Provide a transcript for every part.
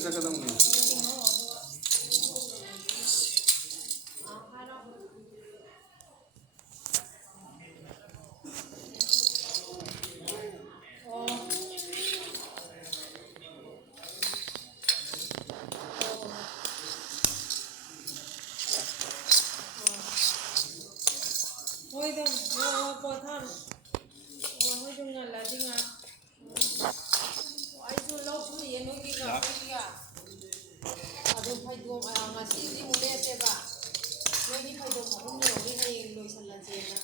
चकदमनी Thôi đâu, bỏ than. Thôi đừng ngần là đi ngà. Ai chú lâu chú gì nói gì cả, gì cả. À đâu phải đồ mà ngà xí gì mua bé thế ba. Nói đi phải đồ mà không nhiều đi hay lôi sẵn là gì mà.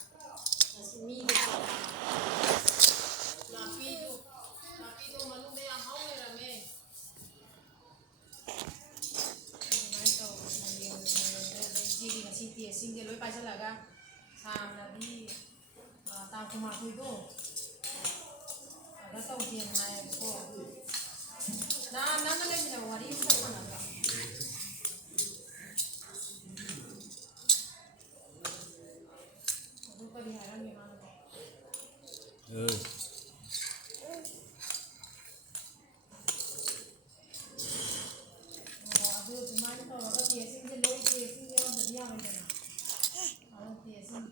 Ngà xí mi được rồi. Là pi đồ mà lúc đấy ăn hóng này là mẹ. Nói câu là nhiều gì ngà xí tiệt xin cái lối bay sẽ là ga. Tham là đi tao không mặc thôi đâu. Ada tahu dia naik kok. Nah, nama lagi nama hari itu mana tak? Aku pelihara memang tak. Aku cuma itu kalau dia sini loi dia sini orang dia macam mana? Kalau dia sini,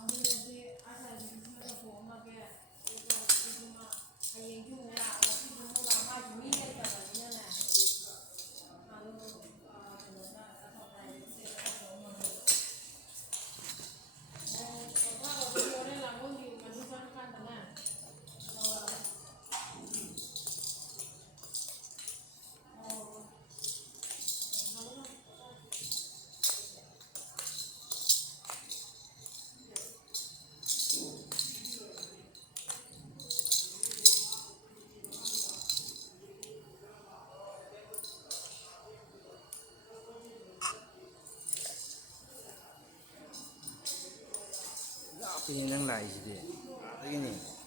aku jadi asal di sini ada buang apa? Itu cuma ayam cuma lah, tapi cuma lah macam ni saja ni lah. Kalau apa yang nang lai sih deh? Begini.